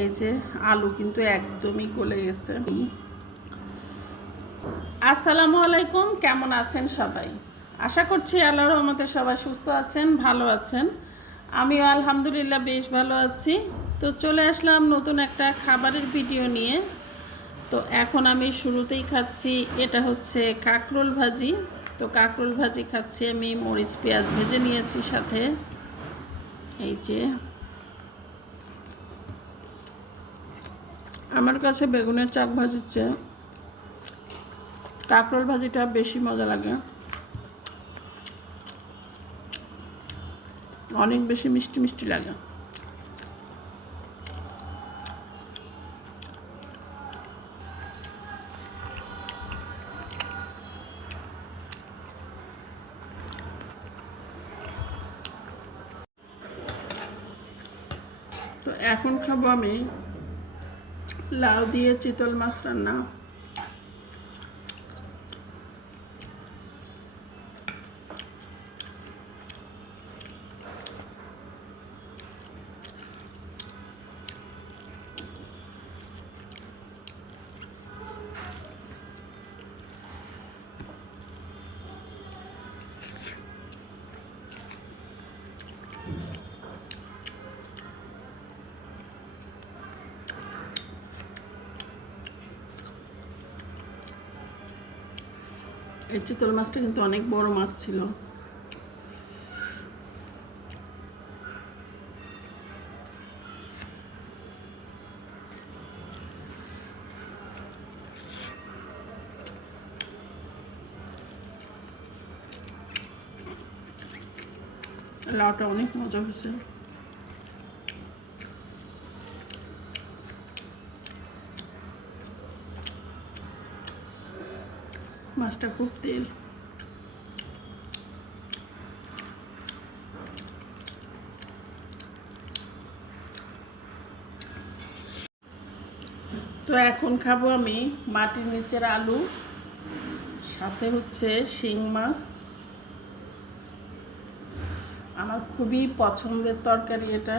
এই যে আলু কিন্তু একদমই গলে গেছে। আসসালামু আলাইকুম, কেমন আছেন সবাই? আশা করছি আল্লাহর রহমতে সবাই সুস্থ আছেন, ভালো আছেন। আমিও আলহামদুলিল্লাহ বেশ ভালো আছি। তো চলে আসলাম নতুন একটা খাবারের ভিডিও নিয়ে। তো এখন আমি শুরুতেই খাচ্ছি, এটা হচ্ছে কাঁকরোল ভাজি। তো কাঁকরোল ভাজি খাচ্ছি আমি, মরিচ পেঁয়াজ ভেজে নিয়েছি সাথে। এই যে আমার কাছে বেগুনের চাক ভাজির চেয়ে কাঁকরোল ভাজিটা বেশি মজা লাগে, অনেক বেশি মিষ্টি মিষ্টি লাগে। তো এখন খাবো আমি লাউ দিয়ে চিতল মাছ রান্না। এই চিতল মাছটা কিন্তু অনেক বড় মাছ ছিল। লাউটা অনেক মজা হয়েছে। মাছটা খুব তেল। তো এখন খাবো আমি মাটির নিচের আলু, সাথে হচ্ছে শিং মাছ। আমার খুবই পছন্দের তরকারি এটা।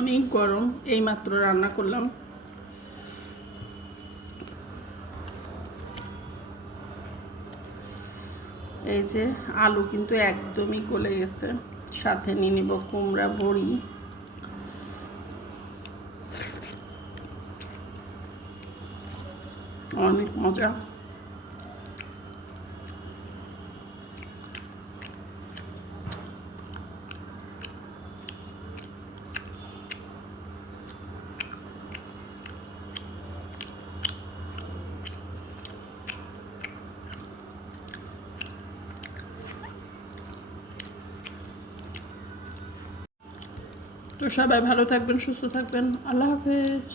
অনেক গরম, এইমাত্র রান্না করলাম। এই যে আলু কিন্তু একদমই গলে গেছে, সাথে নিয়ে নিব কুমড়া বড়ি। অনেক মজা। তো সবাই ভালো থাকবেন, সুস্থ থাকবেন। আল্লাহ হাফেজ।